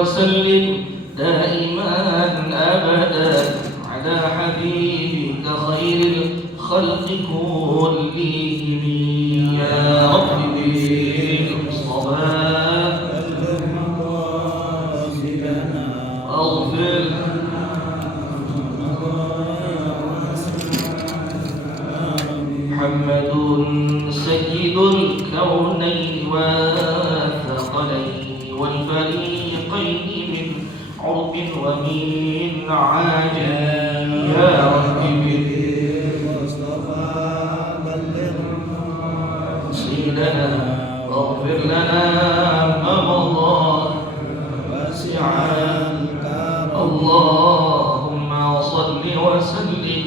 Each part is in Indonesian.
وسلم دائما أبدا على حبيبك خير الخلق كلهم يا رب بالمصطفى اغفر محمد سيد الكونين والثقلين والفريقين من عرب ومن عجم يا رب بالمصطفى بلغ سيدنا واغفر لنا ما مضى واسعا اللهم صل وسلم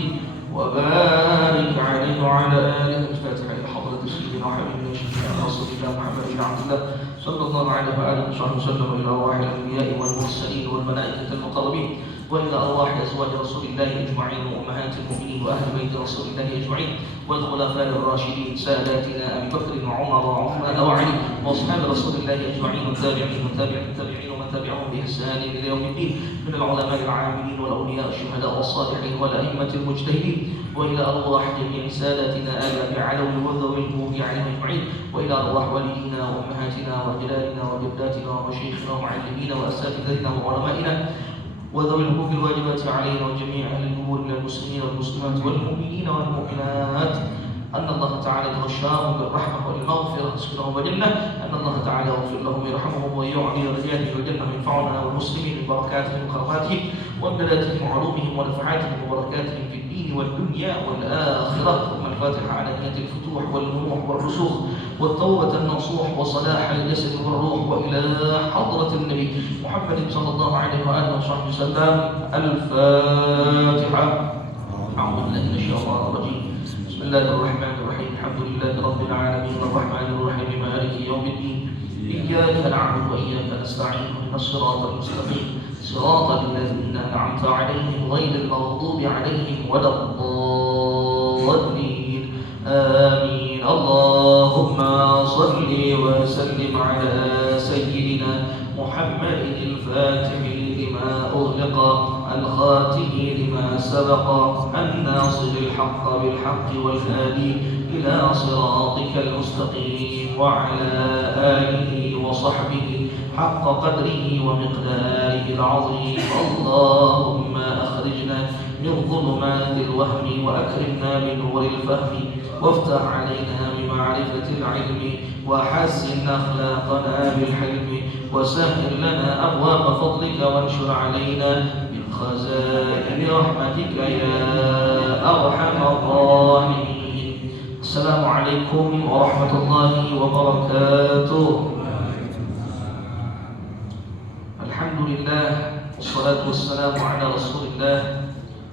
وبارك عليه وعلى آله. الفاتحة لحضرة سيدنا وحبيبنا وشفيعنا رسول الله محمد بن عبد الله صلى الله عليه وآله وصحبه وسلم، إلى أرواح الأنبياء والمرسلين والملائكة المقربين، وإلى أرواح أزواج رسول الله أجمعين وأمهات المؤمنين وأهل بيت رسول الله أجمعين والخلفاء الراشدين ساداتنا أبي بكر وعمر وعثمان وعلي وأصحاب رسول الله أجمعين والتابعين والتابعين التابعين ومن تبعهم بإحسان إلى يوم الدين من العلماء العاملين والأولياء الشهداء والصالحين والأئمة المجتهدين، وإلى أرواح جميع ساداتنا آل أبي علوي وذوي المغفور عليهم أجمعين، وإلى أرواح والدينا وأمهاتنا وأجدادنا وجداتنا ومشايخنا ومعلمينا وأساتذتنا وعلمائنا وذوي الحقوق الواجبات علينا وجميع أهل الأمور من المسلمين والمسلمات والمؤمنين والمؤمنات أن الله تعالى يغشاهم بالرحمة والمغفرة سبحانه وجنة، أن الله تعالى يغفر لهم ويرحمهم ويعلي درجاتهم والجنة وينفعنا والمسلمين ببركاتهم وكراماتهم وامداداتهم وعلومهم ونفعاتهم وبركاتهم في الدين والدنيا والآخرة. ثم الفاتحة على نية الفتوح والنموح والرسوخ والتوبة النصوح وصلاح الجسد والروح، وإلى حضرة النبي محمد صلى الله عليه وآله وصحبه وسلم. الفاتحة. أعوذ بالله من الشيطان الرجيم. بسم الله الرحمن الرحيم. الحمد لله رب العالمين الرحمن الرحيم مالك يوم الدين، إياك نعبد وإياك نستعين، اهدنا الصراط المستقيم صراط الذين أنعمت عليهم غير المغضوب عليهم ولا الضالين آمين. اللهم صل وسلم على سيدنا محمد الفاتح لما أغلق الخاتم لما سبق الناصر الحق بالحق والهادي إلى صراطك المستقيم وعلى آله وصحبه حق قدره ومقداره العظيم. اللهم أخرجنا من ظلمات الوهم وأكرمنا بنور الفهم وافتح علينا بمعرفة العلم وحسن أخلاقنا بالحلم وسهل لنا أبواب فضلك وانشر علينا من خزائن رحمتك يا أرحم الراحمين. السلام عليكم ورحمة الله وبركاته. الحمد لله والصلاة والسلام على رسول الله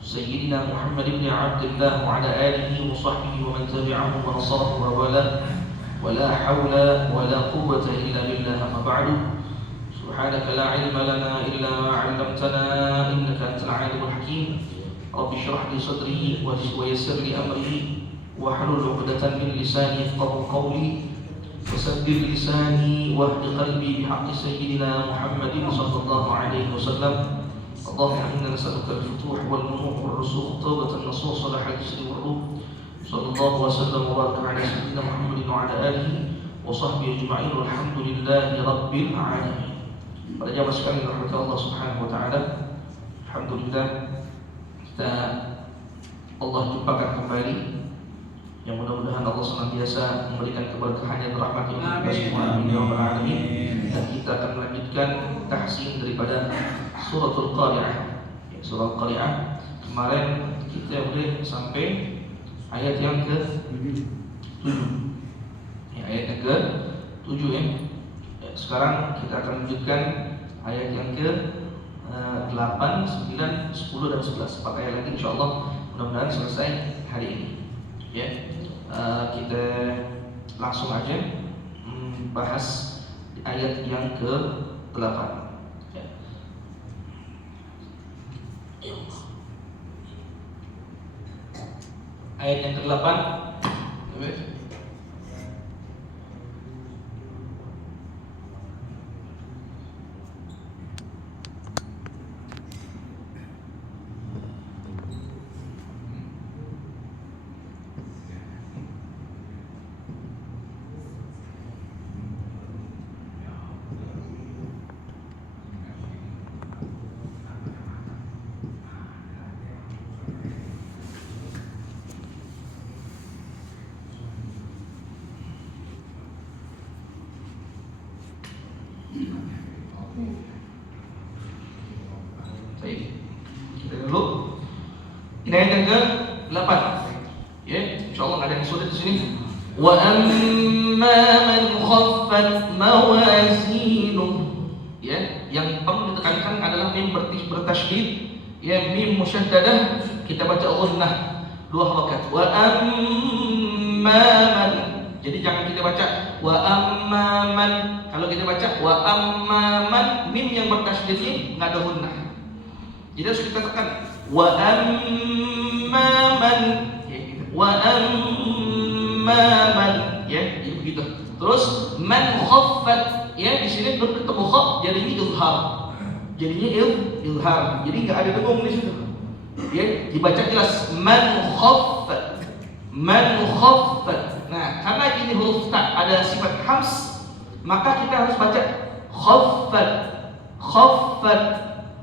سيدنا محمد بن عبد الله وعلى آله وصحبه ومن تبعه ونصره ووالاه، ولا حول ولا قوة إلا بالله. أما بعد، سبحانك لا علم لنا إلا ما علمتنا إنك أنت العليم الحكيم. رب اشرح لي صدري ويسر لي أمري واحلل عقدة من لساني يفقهوا قولي وسدد لساني واهد قلبي بحق سيدنا محمد صلى الله عليه وسلم. اللهم إنا نسألك الفتوح والنمو والرسوخ والتوبة النصوح صلاح الجسد والروح. صلى الله وسلم وبارك على سيدنا محمد وعلى آله وصحبه أجمعين والحمد لله رب العالمين. Para jamaah sekalian rahmat Allah Subhanahu wa taala, alhamdulillah kita Allah jumpakan kembali, yang mudah-mudahan Allah senantiasa memberikan keberkahannya dan rahmatnya untuk kita semua, amin ya rabbal alamin. Dan kita akan melanjutkan tahsin daripada suratul Qari'ah. Surah Qari'ah kemarin kita udah sampai ayat yang ke-7. Ayat yang ke-7 ya. Sekarang kita akan lanjutkan ayat yang ke-8, 9, 10 dan 11. 4 ayat lagi insyaallah, mudah-mudahan selesai hari ini. Ya. Kita langsung aja bahas ayat yang ke-8. Ya. Ayat yang ke-8. Ini ayat yang ke-8. Ya, insyaallah enggak ada yang sulit di sini. Wa amma man khaffat mawazinuh. Ya, yang perlu ditekankan adalah mim bertasydid, ya mim musyaddadah kita baca ghunnah 2 harakat. Wa amma man. Jadi jangan kita baca wa amma man. Kalau kita baca wa amma man, mim yang bertasydid ini enggak ada ghunnah. Jadi harus kita tekan wa amma man, ya gitu. Wa amma man, ya begitu. Terus man khaffat, ya di sini bertemu kha jadinya izhar. Jadinya izhar. Jadi enggak ada dengung di situ. Ya, dibaca jelas man khaffat. Man khaffat. Nah, karena ini huruf ta ada sifat hams, maka kita harus baca khaffat. Khaffat.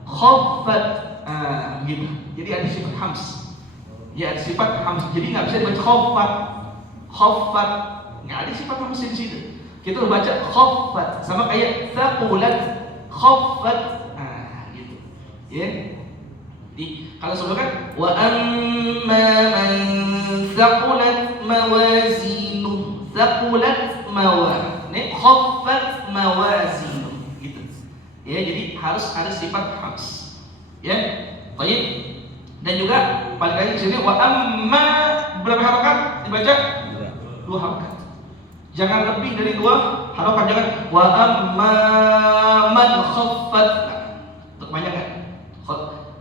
Khaffat. Ah, gitu. Jadi ada sifat hams. Ya, ada sifat hams. Jadi enggak bisa dibaca khaffat. Khaffat. Enggak ada sifat hams di situ. Kita harus baca khaffat sama kayak thaqulat. Khaffat. Ah, gitu. Ya. Jadi kalau sebelum kan wa amma man thaqulat mawazinuh. Thaqulat ini khaffat mawazinuh gitu. Ya, jadi harus ada sifat hams. Ya, baik. Dan juga balik lagi di sini wa amma berapa harakat dibaca? 2 harakat. Jangan lebih dari 2 harakat. Jangan wa amma man khaffat. Untuk panjang kan?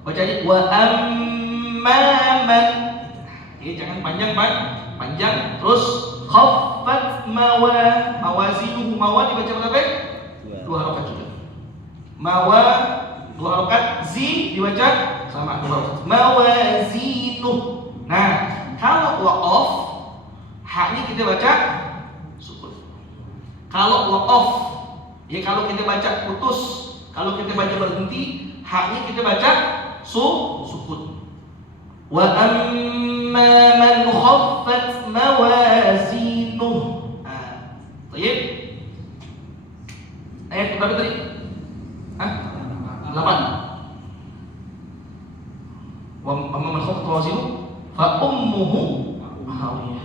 Baca aja wa amma man. Jadi jangan panjang. Terus khaffat mawazinuhu. Mawa dibaca berapa? 2 harakat juga. Mawa 2 harakat, zi dibaca sama 2 harakat. Mawazinuh. Nah, kalau waqaf haknya kita baca sukun. Kalau waqaf, ya kalau kita baca putus, kalau kita baca berhenti, haknya kita baca sukun. Wa amma man khaffat mawazinuh. Ah, baik. Ayat berapa tadi? 8. Wa amma man khaffat mawazinuh fa ummuhu hawiyah.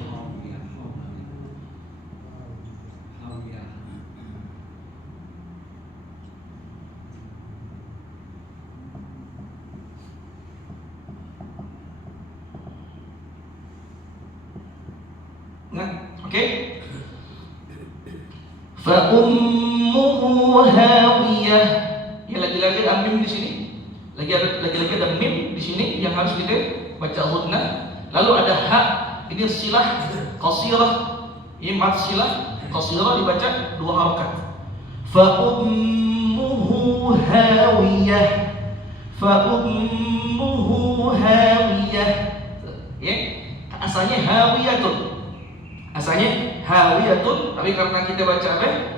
Oke. Fa ummuhu hawiyah. Ya, lagi-lagi ada mim di sini. Lagi-lagi ada mim di sini yang harus kita baca ghunnah. Lalu ada ha, ini silah qasirah. Ini mat silah qasirah dibaca 2 harakat. Fa ummuhu hawiyah. Fa ummuhu hawiyah. Ya, asalnya hawiyatun. Asalnya hawiyatun, tapi karena kita baca apa?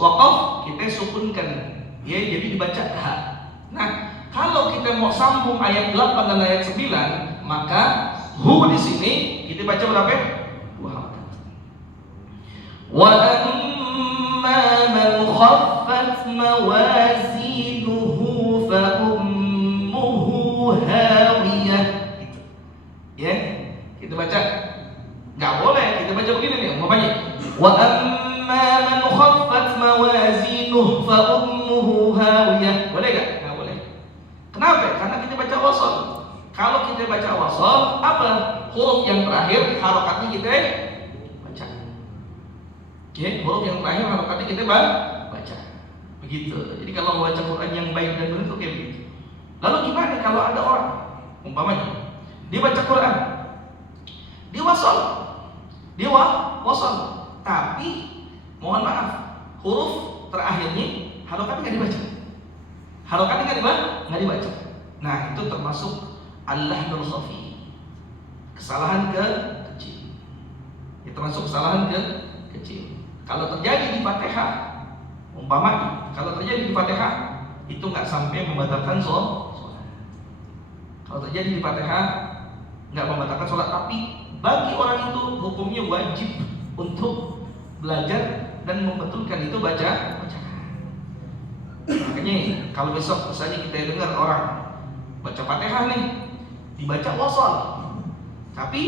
Waqaf, kita sukunkan. Ya, jadi dibaca ha. Nah, kalau kita mau sambung ayat 8 dan ayat 9, maka hu di sini kita baca berapa? 2 harakat. Wa amma man khaffat mawazinuhu fa ummuhu hawiyah. Gitu. Ya, kita baca. Enggak boleh kita baca begini nih, umpamanya wa amma man khaffat mawazinuhu fa ummuhu hawiyah. Boleh enggak? Enggak boleh. Kenapa? Karena kita baca wasal. Kalau kita baca wasal, apa? Huruf yang terakhir harokatnya kita baca. Oke, huruf yang terakhir harokatnya kita baca. Begitu. Jadi kalau membaca Quran yang baik dan benar itu kayak begitu. Lalu gimana kalau ada orang umpamanya dia baca Quran, dia wasal. Dia wasal, tapi mohon maaf, huruf terakhirnya harokatnya nggak dibaca. Harokatnya nggak dibaca. Nah, itu termasuk al-lahnul khafi, kesalahan kecil. Itu termasuk kesalahan kecil. Kalau terjadi di Fatihah, umpamanya, kalau terjadi di Fatihah itu nggak sampai membatalkan sholat. Kalau terjadi di Fatihah nggak membatalkan sholat, tapi bagi orang itu hukumnya wajib untuk belajar dan membetulkan itu bacaan. Makanya kalau besok misalnya kita dengar orang baca Fatihah nih, dibaca wasal, tapi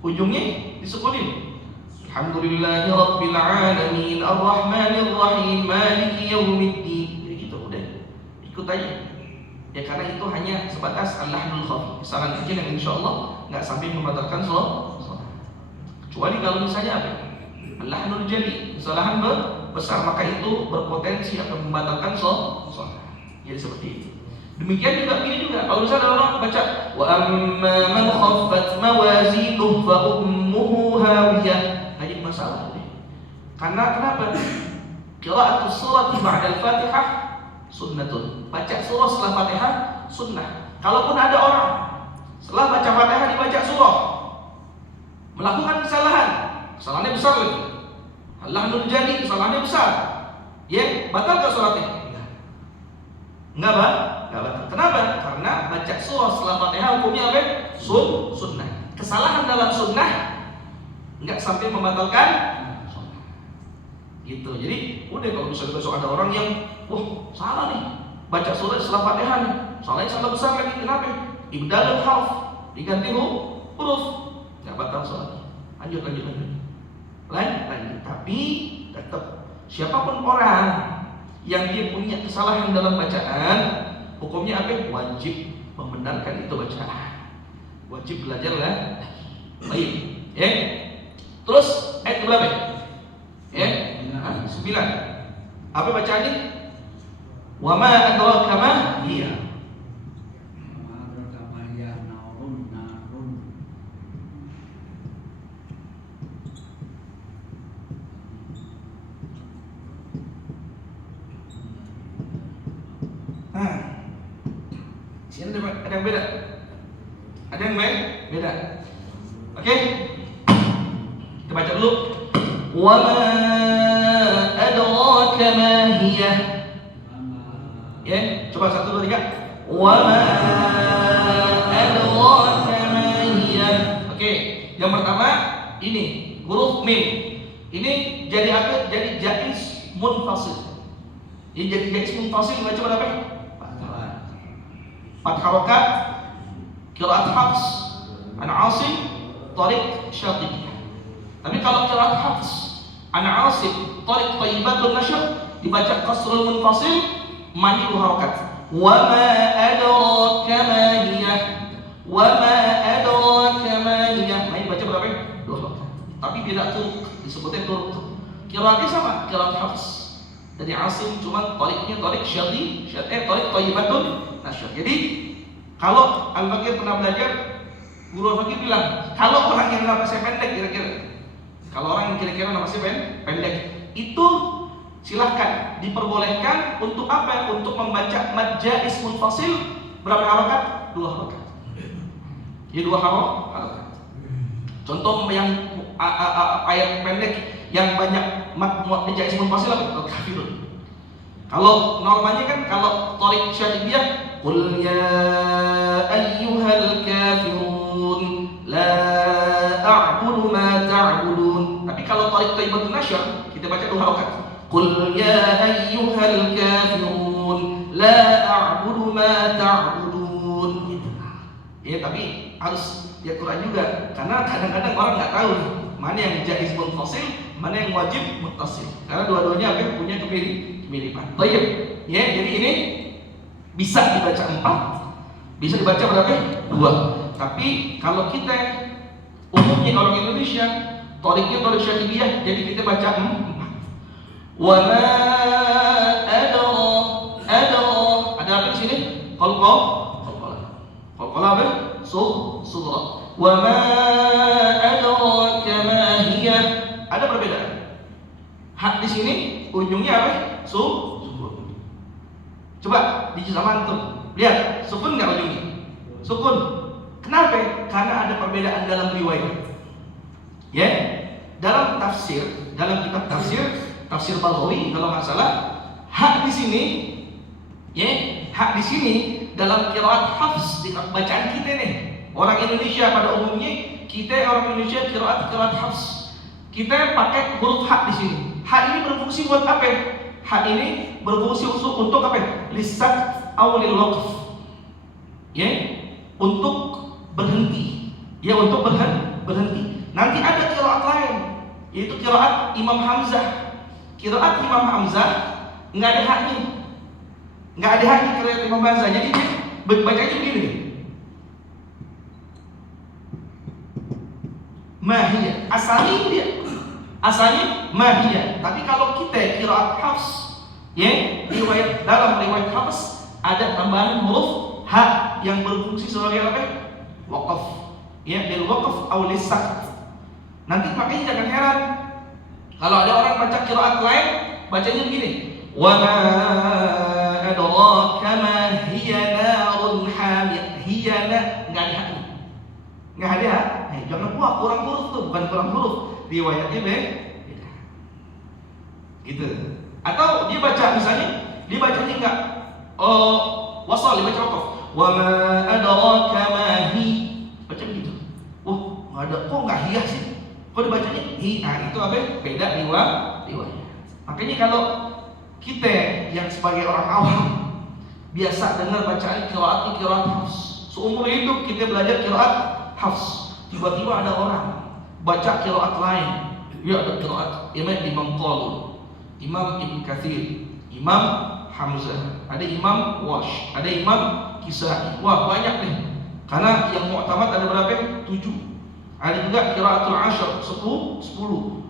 ujungnya disukunin. Alhamdulillahi rabbil alamin arrahmanir rahim maliki yaumiddin. Jadi gitu udah. Ikut aja. Ya karena itu hanya sebatas al-lahnul khafi, kesalahan kecil yang insyaallah enggak sampai membatalkan salat. Kecuali kalau misalnya apa? Al-lahnul jali, kesalahan besar, maka itu berpotensi akan membatalkan salat. Jadi seperti itu. Demikian juga ini juga kalau misalnya orang baca wa amma man khaffat mawazinuhu fa ummuhu hawiyah, jadi masalah ini. Karena kenapa? Qira'atus surati ba'da al-Fatihah sunnatun. Baca surah setelah Fatihah sunnah. Kalaupun ada orang setelah baca Fatihah dibaca surah melakukan kesalahannya besar lagi. Al-lahnul jali, kesalahannya besar. Ya, batal ke sholatnya? Enggak batal. Kenapa? Karena baca surah setelah Fatihah hukumnya apa? Sunnah. Kesalahan dalam sunnah enggak sampai membatalkan sholat. Gitu. Jadi, udah kalau misalnya besok ada orang yang salah nih, baca surah setelah Fatihah nih, salahnya salah besar lagi. Kenapa? Ibdalul harf, diganti huruf, enggak batal sholat. Lanjut. Lanjut. Tapi tetap siapapun orang yang dia punya kesalahan dalam bacaan, hukumnya apa? Wajib membenarkan itu bacaan. Wajib belajar lah. Baik. Ya. Terus ayat berapa? Ya. 9. Apa bacaannya? Wa ma adraka ma hiya. Sini ada yang beda. Ada yang beda. Oke. Kita baca dulu. Wa ma adraka ma hiya. Ya, coba 1 2 3. Wa ma adraka ma hiya. Oke. Yang pertama ini huruf mim. Ini jadi apa? Jadi jaiz munfasil. Ini jadi jaiz munfasil baca berapa? 4 harokat. Qiraat Hafs an Asim Tariq Syatibiyah. Tapi kalau qiraat Hafs an Asim Tariq Thayyibatun Nashr dibaca qasrul munfasil mani 2 harokat. Wa ma adraka ma hiya. Wa ma adraka ma hiya. Main baca berapa? 2 harokat. Tapi beda turuk, disebutnya turuk. Qiraatnya sama, qiraat Hafs dari Asim, cuma Tariqnya Tariq Tariq Thayyibatun Nashr. Jadi kalau Al-Fakir pernah belajar, guru Al-Fakir bilang, kalau orang yang nafasnya pendek kira-kira, kalau orang yang kira-kira nafasnya pendek, itu silahkan diperbolehkan untuk apa? Untuk membaca mad jaiz munfasil berapa harokat? 2 harokat. Jadi 2 harokat. Contoh yang ayat pendek yang banyak mad jaiz munfasil apa? Al-Kafirun. Kalau normalnya kan kalau Tariq Syatibiyah Qul ya ayyuhal kafirun la a'budu ma ta'budun. Tapi kalau Tariq Thayyibatun Nashr kita baca 2 harokat. Qul ya ayyuhal kafirun la a'budu ma ta'budun. Gitu. Ya tapi harus lihat Quran juga karena kadang-kadang orang nggak tahu mana yang jaiz munfasil, mana yang wajib muttasil. Karena dua-duanya punya kemiripan. Baik. Ya, jadi ini bisa dibaca 4, bisa dibaca berapa? 2. Tapi kalau kita umumnya orang Indonesia, Tariqnya Tariq Syatibiyah, jadi kita baca 4. Wa ma adra. Ada apa di sini? Qalqalah apa? Sughra. Wa ma adraka ma hiya. Ada perbedaan. Hak di sini ujungnya apa? Sukun. Coba di juz antum. Lihat, sukun enggak ujungnya? Sukun. Kenapa? Karena ada perbedaan dalam riwayat. Ya. Dalam kitab tafsir Baghawi kalau nggak salah, hak di sini dalam qiraat Hafs di bacaan kita nih. Orang Indonesia pada umumnya, kita orang Indonesia qiraat Hafs. Kita pakai huruf hak di sini. Hak ini berfungsi buat apa? Hak ini berfungsi untuk apa? Lisan atau lil waqf. Ya. untuk berhenti. Ya, untuk berhenti. Nanti ada qiraat lain, yaitu qiraat Imam Hamzah. Qiraat Imam Hamzah nggak ada haknya. Nggak ada haknya qiraat Imam Hamzah. Jadi dia bacanya begini nih. Mahiyah. Asalnya mahiyah. Tapi kalau kita qiraat Hafs, ya, dalam riwayat Hafs ada tambahan huruf ha yang berfungsi sebagai apa? Waqaf. Ya, bil waqaf aw lis-sakt. Nanti makanya jangan heran kalau ada orang baca qiraat lain bacanya begini. Wa ma adraka ma hiya narun hamiyah. Enggak ada haknya. Enggak ada. Jangan kurang huruf tuh, bukan kurang huruf. Riwayatnya beda. Gitu. Atau dia baca misalnya, dia bacanya enggak wasal, dia baca waqaf. Wa ma adraka ma hi. Baca begitu. Oh, enggak ada. Kok enggak hiyah sih? Kok dibacanya hi? Nah, itu apa? Beda riwayat. Makanya kalau kita yang sebagai orang awam biasa dengar bacaan qiraat Hafs. Seumur hidup kita belajar qiraat Hafs. Tiba-tiba ada orang baca qiraat lain. Ya, ada qiraat Imam Qalun, Imam Ibn Katsir, Imam Hamzah, ada Imam Warsh, ada Imam Kisai. Wah, banyak nih. Karena yang mu'tamad ada berapa? 7. Ada juga qiraatul Ashr 10.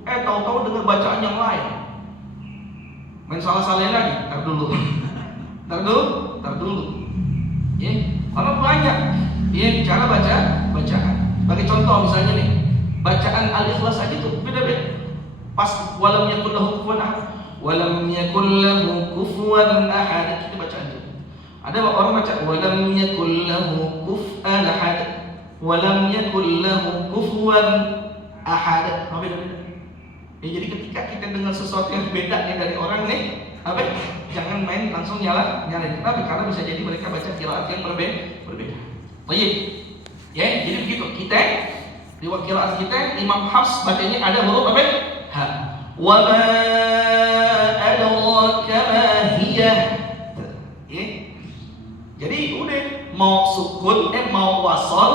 Tahu-tahu dengar bacaan yang lain. Main salah-salahin lagi. Tar dulu. Ya, karena banyak. Ya, cara bacaan. Bagi contoh misalnya nih, bacaan Al-Ikhlas aja tuh beda-beda. Pas walam yakul lahu kufuwan ahad. Walam yakul lahu kufuwan ahad. Kita bacaan itu. Ada orang baca walam yakul lahu kufuwan ahad. Walam yakul lahu kufuwan ahad. Beda-beda. Ya, jadi ketika kita dengar sesuatu yang beda nih dari orang nih, jangan main langsung nyalain. Kenapa? Karena bisa jadi mereka baca qiraat yang berbeda. Baik. Ya, jadi begitu. Kita riwayat qiraat kita Imam Hafs bacanya ada huruf apa? Ha. Wa ma adraka ma hiya. Ya. Jadi udah mau sukun, mau wasal,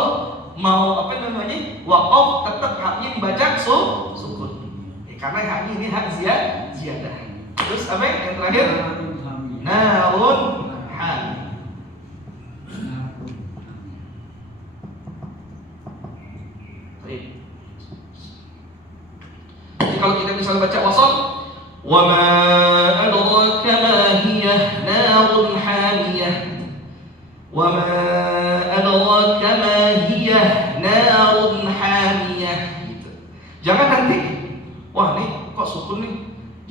mau waqaf, tetap haknya dibaca sukun. Karena haknya ini hak ziyadah. Terus apa yang terakhir? Narun hamiyah. Jadi kalau kita misalnya baca wasal, wa ma adraka ma hiya narun hamiyah. Wa ma adraka ma hiya narun hamiyah. Gitu. Jangan nanti, wah nih kok sukun nih.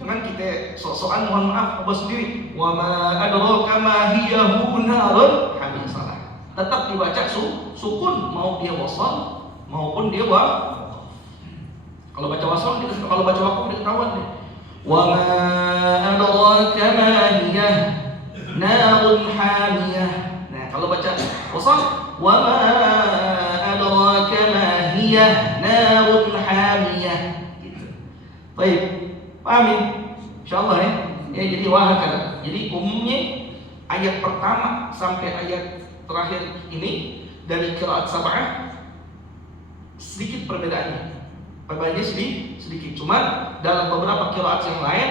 Jangan kita sok-sokan mohon maaf apa sendiri. Wa ma adraka ma hiya narun hamiyah. Salah. Tetap dibaca sukun, mau dia wasal maupun dia kalau baca wasal, kalau baca waqaf diketahuan deh. Wa ma adraka ma hiya narun hamiyah. Nah, kalau baca wasal, wa ma adraka ma hiya narun hamiyah. Gitu. Baik, paham? Insyaallah ya. Jadi wahakala. Jadi umumnya ayat pertama sampai ayat terakhir ini dari qiraat sab'ah sedikit perbedaannya. Perbedaannya sedikit. Cuma dalam beberapa qiraat yang lain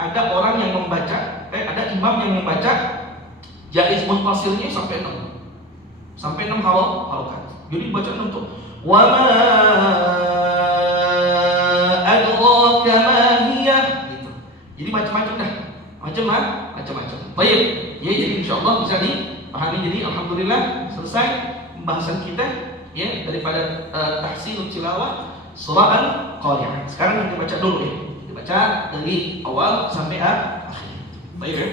ada orang yang membaca, ada imam yang membaca jaiz munfasilnya sampai 6. Sampai 6 harokat. Jadi baca 6 tuh. Wa ma adraka ma hiya. Gitu. Jadi macam-macam dah. Macam-macam. Baik. Ya, jadi insyaallah bisa dipahami. Jadi alhamdulillah selesai pembahasan kita ya daripada tahsinut tilawah surah Al-Qari'ah. Sekarang kita baca dulu ya. Kita baca dari awal sampai akhir. Baik ya.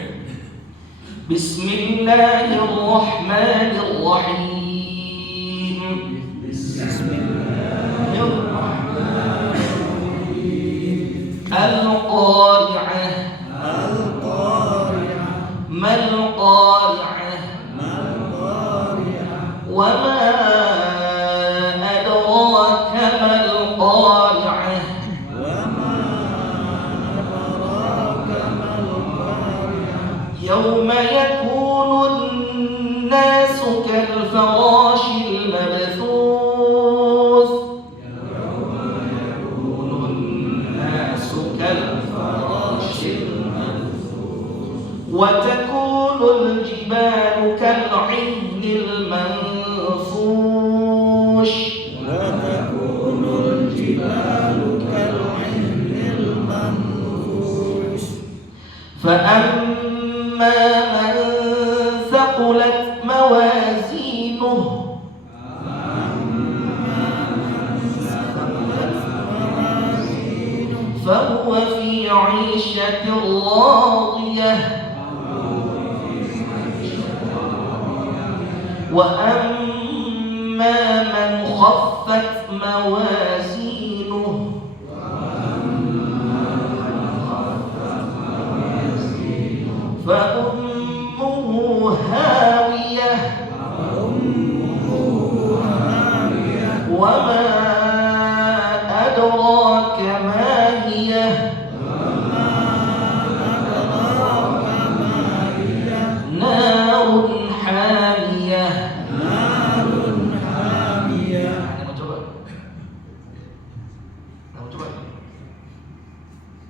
Bismillahirrahmanirrahim. Bismillahirrahmanirrahim. Al-Qari'ah. Mal Qari'ah. Wa ma يوم يكون الناس كالفراش وتكون الجبال كالعهن المنفوش وتكون الجبال كالعهن المنفوش فأما من ثقلت موازينه فهو في عيشة راضية وأما من خفت موازينه فأمه هاوية وما أدراك ما هي نار حامية.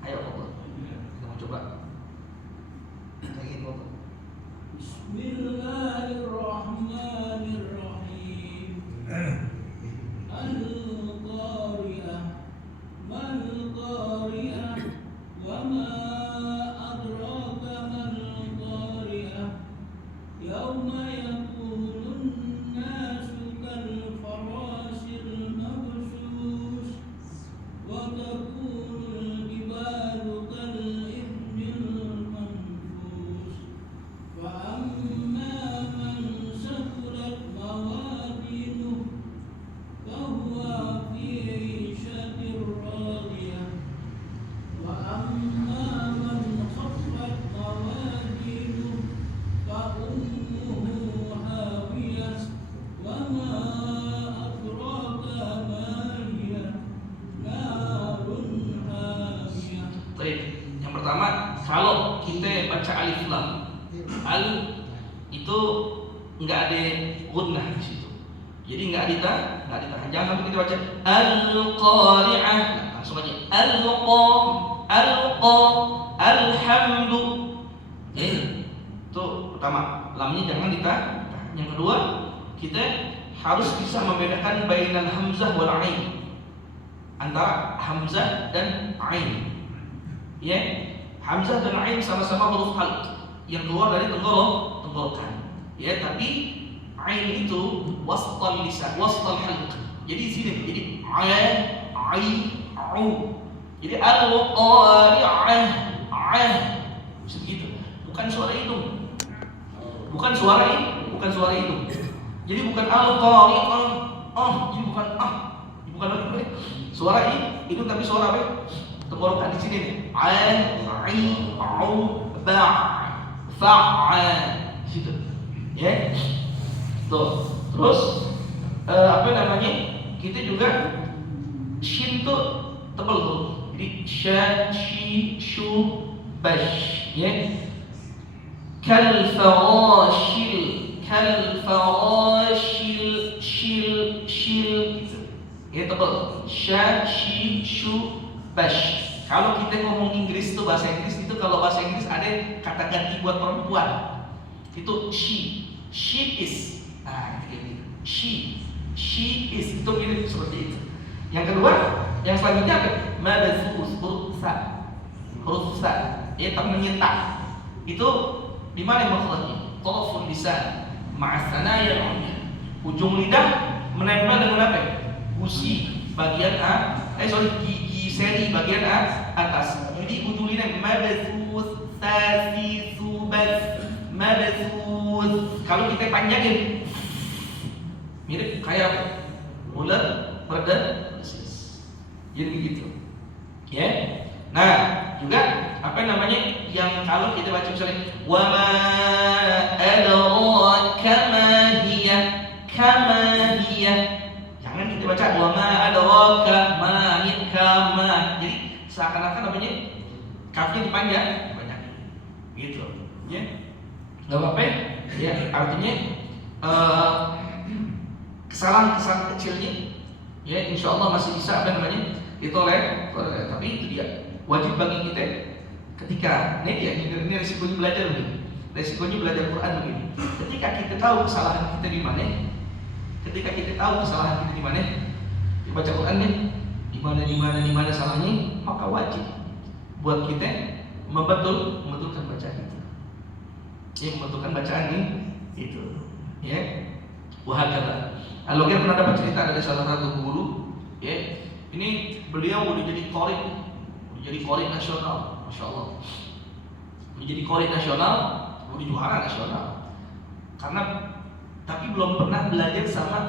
Ayo Allah, kita mau coba. Bismillahirrahmanirrahim. Al-Qari'ah, mal-Qari'ah, wa ma adraka mal-Qari'ah. Yauma yakunun nasu kal-farasil mabsus wa takunul jibalu kal-ihnil manfus. Fa amma man saqulat mawazinuhu fa huwa fi 'ishatin radiyah wa amma man khaffat mawazinuhu fa ummuhu hawiyah wa ma adraka ma hiya narun hamiyah. Baik, yang pertama kalau kita baca alif lam, al itu nggak ada gunnah di situ, jadi nggak ditahan. Jangan sampai kita baca al-qari'ah, langsung aja alhamdu. Itu pertama, lamnya jangan ditahan. Yang kedua, kita harus bisa membedakan bainal hamzah wal ain, antara hamzah dan ain. Ya, hamzah dan ain sama-sama huruf halq yang keluar dari tenggorokan. Ya, tapi ain itu wastal lisan, wastal halq. Jadi sini, jadi au. Jadi al-qari'ah, segitu. Bukan suara hidung. Bukan suara hidung. Jadi bukan al-qari'ah, jadi bukan bukan lagi suara hidung, tapi suara apa? Tenggorokan di sini nih. Situ. Ya. Tuh. Terus apa namanya? Kita juga shin tuh tebal tuh. Jadi sha, shi, shu, bash. Ya. Kal farashil, shil. Ya tebal. Sha, shi, shu, bash. Kalau kita ngomong Inggris itu bahasa Inggris itu, kalau bahasa Inggris ada kata ganti buat perempuan. Itu she is. Nah, gitu. She is, itu mirip seperti itu. Yang kedua, yang selanjutnya apa? Madzus, huruf sa. Ya, menyetak. Itu di mana makhluknya? Taraful lisan ma'a thanaya al-'ulya. Ujung lidah menempel dengan apa? Gusi bagian gigi seri bagian atas. Jadi ujung lidah madzus, tasi, subas, madzus. Kalau kita panjangin mirip kayak ular pada jadi begitu. Ya. Nah, juga apa namanya yang kalau kita baca misalnya wa ma adraka ma hiya kama hiya, jangan kita baca wa ma adraka ma hiya kama. Jadi seakan-akan namanya kafnya dipanjang gitu. Ya. Enggak apa-apa. Ya, artinya kesalahan kecilnya ya insyaallah masih bisa apa namanya ditolerir, tapi itu dia wajib bagi kita Ketika ini resikonya belajar begini. Resikonya belajar Quran begini. Ketika kita tahu kesalahan kita di mana, baca Quran nih, di mana salahnya, maka wajib buat kita membetulkan bacaan itu. Ya, membetulkan bacaan ini itu. Ya. Wahakala. Al-Bagir pernah dapat cerita dari salah satu guru, ya. Ini beliau udah jadi qori nasional, masya Allah. Udah jadi qori nasional, udah juara nasional. Tapi belum pernah belajar sama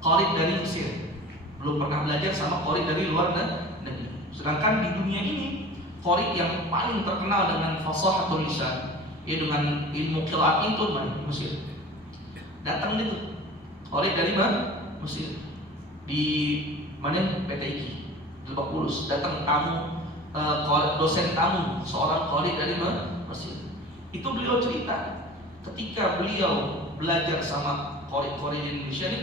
qori dari Mesir, belum pernah belajar sama qori dari luar negeri. Sedangkan di dunia ini qori yang paling terkenal dengan fasahatul lisan, ya dengan ilmu qiraat itu di Mesir. Datang itu qori dari Mesir di mana PTIQ Lebak Bulus, datang tamu, dosen tamu seorang qori dari Mesir. Itu beliau cerita ketika beliau belajar sama qori-qori di Indonesia nih,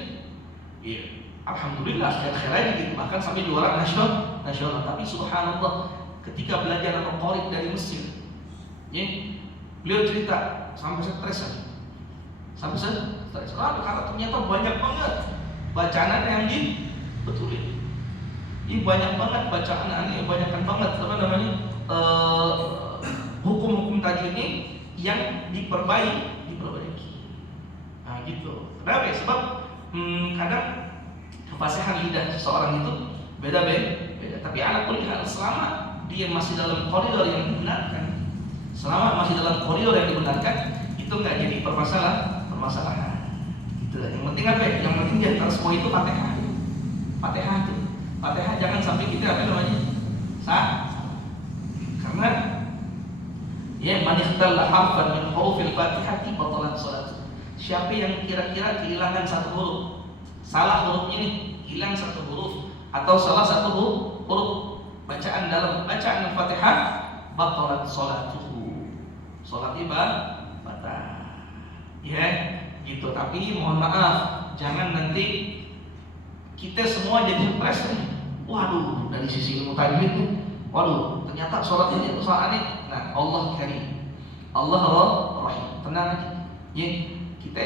ya alhamdulillah akhirnya gitu, bahkan sampai juara nasional. Tapi subhanallah ketika belajar sama qori dari Mesir, ya beliau cerita sampai stres. Karena ternyata banyak banget bacaan yang dibetulin. Ini banyak banget bacaannya, banyak banget hukum-hukum tajwid ini yang diperbaiki. Nah gitu. Kenapa? Sebab kadang kefasihan lidah seseorang itu beda. Tapi ala kulli hal, selama dia masih dalam koridor yang dibenarkan, itu nggak jadi permasalahan. Itu yang penting apa? Yang penting di antara semua itu Fatihah itu. Fatihah jangan sampai kita salah. Karena ya man ikhtalla harfan min hurufil Fatihati batalat salat. Siapa yang kira-kira kehilangan satu huruf, salah huruf ini, hilang satu huruf atau salah satu huruf bacaan dalam bacaan Al-Fatihah, batalat salatuhu. Salatnya batal. Ya, gitu. Tapi mohon maaf, jangan nanti kita semua jadi stres nih. Waduh, dari sisi ilmu tajwid nih, waduh, ternyata sholat ini soalnya. Nah, Allah Karim, Allah Rahim. Tenang aja. Ya, kita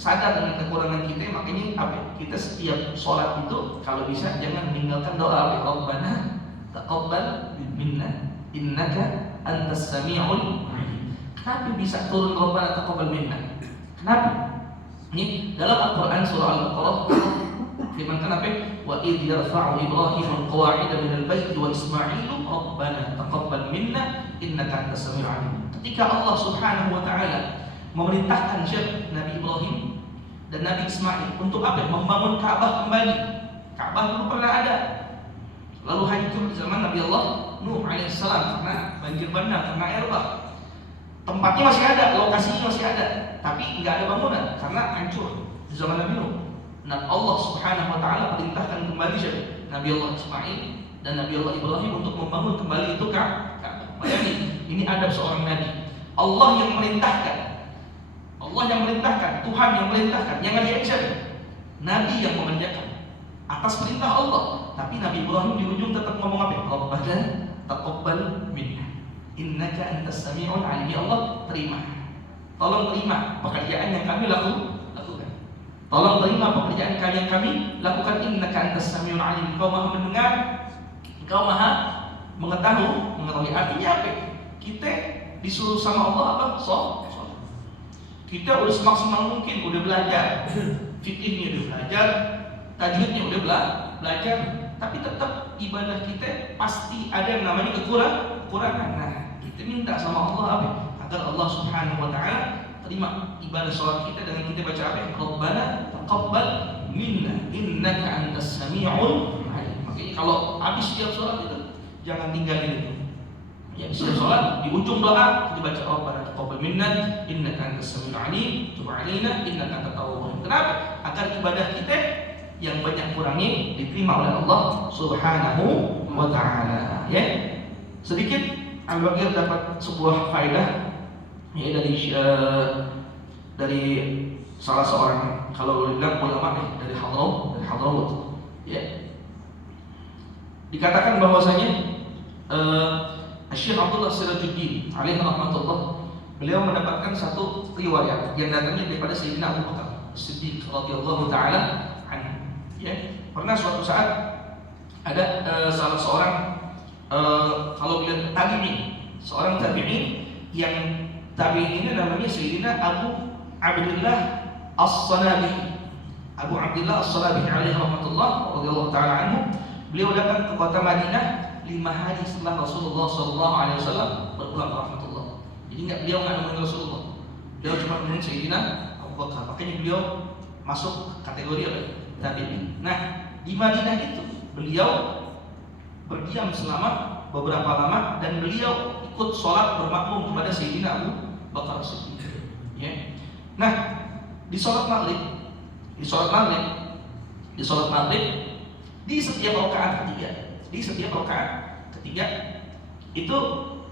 sadar dengan kekurangan kita, makanya apa? Kita setiap sholat itu kalau bisa jangan meninggalkan doa. Rabbana taqabbal minna innaka antas sami'ul alim. Kenapa bisa turun Rabbana taqabbal minna? Kenapa? Ini dalam Al-Quran surah Al-Baqarah firman kenapa? Wa idh yarfa'u Ibrahim al-qawa'ida minal baiti wa Ismailu Rabbana taqabbal minna innaka antas sami'ul alim. Ketika Allah Subhanahu wa taala memerintahkan Nabi Ibrahim dan Nabi Ismail untuk apa? Membangun Ka'bah kembali. Ka'bah dulu pernah ada, lalu hancur di zaman Nabi Allah Nuh alaihissalam karena banjir bandang, karena air bah. Tempatnya masih ada, lokasinya masih ada, tapi nggak ada bangunan karena hancur di zaman Nabi Nuh. Nah, Allah Subhanahu wa taala perintahkan kembali Nabi Allah Ismail dan Nabi Allah Ibrahim untuk membangun kembali itu Ka'bah. Bayangin, ini adab seorang nabi. Allah yang merintahkan, Tuhan yang merintahkan. Yang ngerjain siapa? Nabi yang mengerjakan atas perintah Allah. Tapi Nabi Ibrahim di ujung tetap ngomong apa? Rabbana taqabbal minna innaka antas sami'ul alim. Ya Allah, terima. Tolong terima pekerjaan yang kami lakukan. Tolong terima pekerjaan yang kami lakukan. Innaka antas sami'ul alim. Engkau Maha mendengar, Engkau Maha mengetahui. Artinya apa? Kita disuruh sama Allah apa? Sholat. Kita udah semaksimal mungkin udah belajar fikihnya, udah belajar tajwidnya, udah belajar, tapi tetap ibadah kita pasti ada yang namanya kekurangan. Nah, kita minta sama Allah apa? Agar Allah Subhanahu wa taala terima ibadah sholat kita dengan kita baca apa? Rabbana taqabbal minna innaka antas sami'ul alim. Makanya kalau habis setiap sholat itu jangan tinggalin itu. Ya, setiap sholat di ujung doa kita baca Rabbana taqabbal minna innaka antas sami'ul alim tub 'alaina innaka antat tawwabur rahim. Kenapa? Agar ibadah kita yang banyak kurangnya diterima oleh Allah Subhanahu wa taala. Ya. Sedikit Al-Bagir dapat sebuah faedah ya dari salah seorang, kalau bilang ulama dari Hadrawut. Ya. Dikatakan bahwasanya Syekh Abdullah Sirajuddin alaihi rahmatullah, beliau mendapatkan satu riwayat yang datangnya daripada Sayyidina Abu Bakar Siddiq radhiyallahu taala anhu. Ya, pernah suatu saat ada salah seorang kalau beliau tabi'in, seorang tabi'in yang tabi'in ini namanya Sayyidina Abu Abdullah As-Sanabihi. Abu Abdullah As-Sanabihi alaihi rahmatullah radhiyallahu taala anhu, beliau datang ke kota Madinah 5 hari setelah Rasulullah sallallahu alaihi wasallam berpulang ke rahmatullah. Jadi beliau nggak nemuin Rasulullah, beliau cuma nemuin Sayyidina Abu Bakar. Makanya beliau masuk kategori apa? Tabi'in. Nah, di Madinah itu beliau berdiam selama beberapa lama dan beliau ikut sholat bermakmum kepada Sayyidina Abu Bakar Siddiq. Ya. Nah, di sholat maghrib, di setiap rakaat ketiga, itu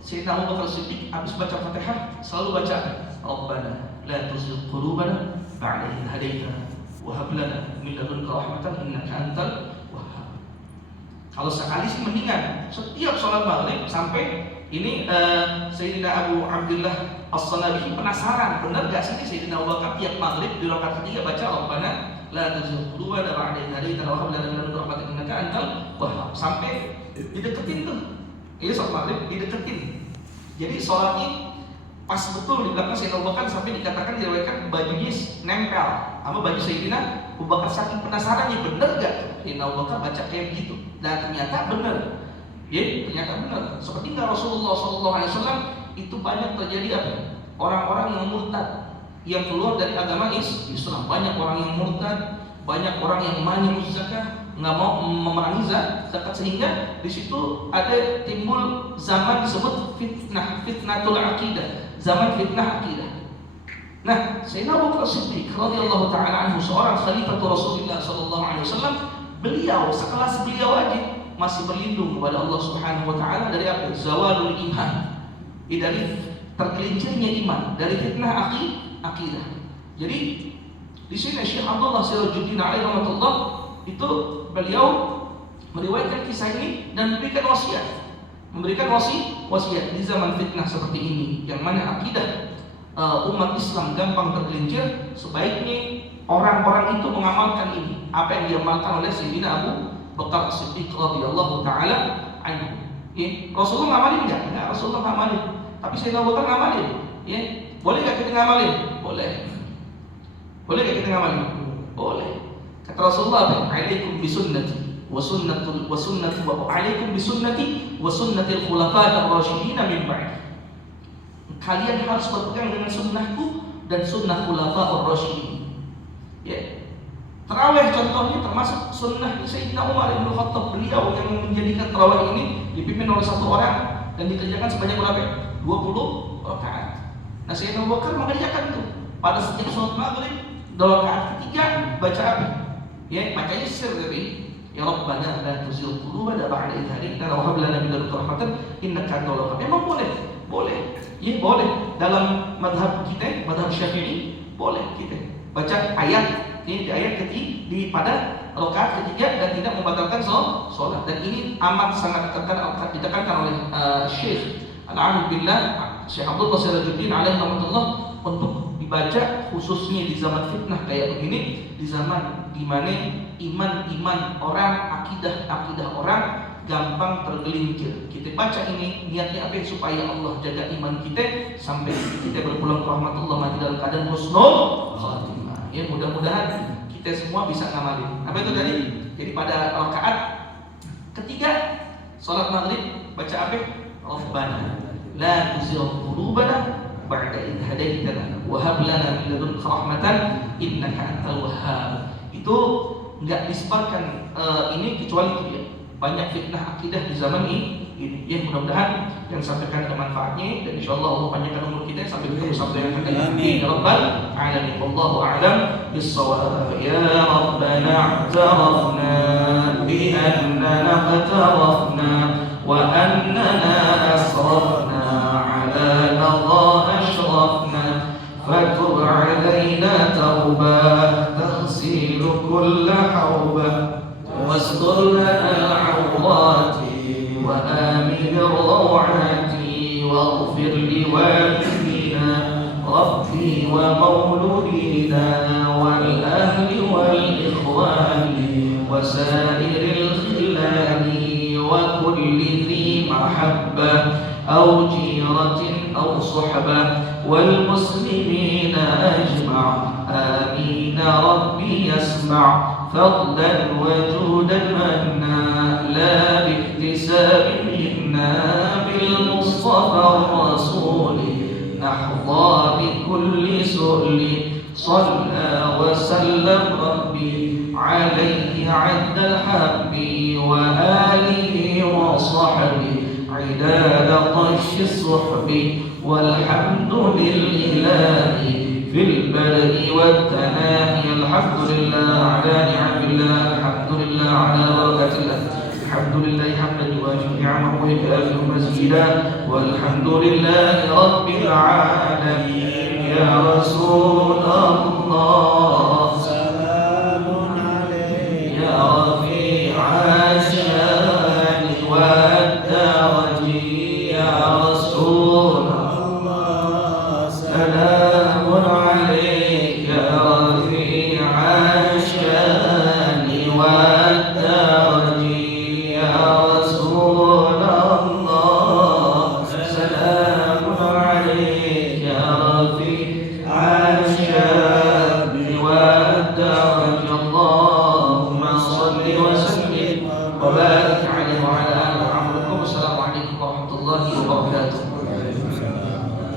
Sayyidina Abu Bakar Siddiq habis baca Fatihah selalu baca Rabbana la tuzigh qulubana ba'da idh hadaitana wa hab lana min ladunka rahmatan innaka antal wahhab. Kalau sekali sih mendingan setiap sholat maghrib sampai ini Sayyidina Abu Abdullah As-Sanabihi penasaran, benar gak sih Sayyidina Abu Bakar tiap maghrib di rakaat ketiga baca Rabbana la tuzigh qulubana ba'da idh hadaitana wa hab lana min ladunka rahmatan innaka antal wahhab, sampai dideketin tuh. Ini sholat maghrib dideketin. Jadi sholatnya pas betul di belakang Sayyidina Abu Bakar, sampai dikatakan diriwayatkan bajunya nempel sama baju Sayyidina Abu Bakar. Saking penasarannya, bener gak Sayyidina Abu Bakar baca kayak begitu? Dan ternyata bener. Ya, ternyata bener. Seperti Rasulullah SAW itu banyak terjadi apa? Orang-orang yang murtad, yang keluar dari agama Islam. Banyak orang yang murtad, banyak orang yang mani zakah, nggak mau memerangi zakat, sehingga di situ ada timbul zaman disebut fitnatul aqidah, zaman fitnah aqidah. Nah, Sayyidina Abu Bakar Siddiq radhiyallahu taala anhu, seorang khalifah Rasulullah sallallahu alaihi wasallam, beliau sekelas beliau aja masih berlindung kepada Allah Subhanahu wa taala dari apa? Zawalul iman, dari tergelincirnya iman, dari fitnah aqidah. Jadi di sini Syekh Abdullah Sirajuddin alaihi rahmatullah itu beliau meriwayatkan kisah ini dan memberikan wasiat di zaman fitnah seperti ini, yang mana akidah umat Islam gampang tergelincir. Sebaiknya orang-orang itu mengamalkan ini, apa yang diamalkan oleh Sayyidina Abu Bakar Siddiq radhiyallahu taala anhu. Ya, Rasulullah ngamalin enggak? Enggak, Rasulullah ngamalin. Tapi Sayyidina Abu Bakar ngamalin. Ya, boleh enggak kita ngamalin? Boleh. Boleh enggak kita ngamalin? Boleh. Kata Rasulullah, "Alaikum bisunnati wa alaikum bisunnati wa sunnatil khulafa'ir rasyidin min ba'di." Kalian harus berpegang dengan sunnahku dan sunnah khulafa'ir rasyidin. Ya. Tarawih contohnya termasuk sunnah Sayyidina Umar bin Khattab, beliau yang menjadikan tarawih ini dipimpin oleh satu orang dan dikerjakan sebanyak berapa? 20 rakaat. Nah, Sayyidina Abu Bakar mengerjakan itu pada setiap sholat maghrib, dalam rakaat ketiga baca apa? Ya, bacanya sir tadi. Ya Rabbana la tuzigh qulubana ba'da idh hadaitana wa hab lana min ladunka rahmatan innaka antal wahhab. Memang boleh. Ya, boleh. Dalam mazhab kita, mazhab Syafi'i, boleh kita baca ayat ini di ayat ketiga pada rakaat ketiga dan tidak membatalkan sholat. Dan ini amat sangat ditekankan oleh Syekh Al-Arif Billah Syekh Abdullah Sirajuddin alaihi rahmatullah untuk dibaca khususnya di zaman fitnah kayak begini, di zaman dimana iman orang, akidah orang gampang tergelincir. Kita baca ini niatnya apa? Supaya Allah jaga iman kita sampai kita berpulang ke rahmatullah mati dalam keadaan husnul khatimah. Ya, mudah-mudahan kita semua bisa ngamalin. Apa itu tadi? Jadi pada rakaat ketiga salat maghrib baca apa? Rabbana la tuzigh qulubana ba'da idh hadaitana wa hab lana min ladunka rahmatan innaka antal wahhab. Itu enggak disebarkan ini kecuali itu ya. Banyak fitnah akidah di zaman ini. Ya, mudah-mudahan yang sampaikan ada manfaatnya dan insyaallah Allah panjangkan umur kita sampai ketemu sabda yang akan datang. Ya Rabbal alamin. Wallahu a'lam bis-shawab. Ya Rabbana i'tarafna bi annana qatarafna wa annana asrafna ala nadha ashrafna fatub alaina tawbah taghsilu kulla hawbah واستر لنا العورات وآمن الروعات واغفر لوالدينا ربي ومولودينا والأهل والإخوان وسائر الخلان وكل ذي محبة أو جيرة أو صحبة والمسلمين أجمع آمين ربي يسمع فضلا وجودا منا لا باكتساب منا بالمصطفى الرسول نحظى بكل سؤل صلى وسلم ربي عليه عد الحب وآله وصحبه عداد طش الصحب والحمد لله في البدء والتناهي الحمد لله على نعم الله الحمد لله على بركة الله الحمد لله حمدا يوافي نعمه ويكافئ مزيدا والحمد لله رب العالمين يا رسول الله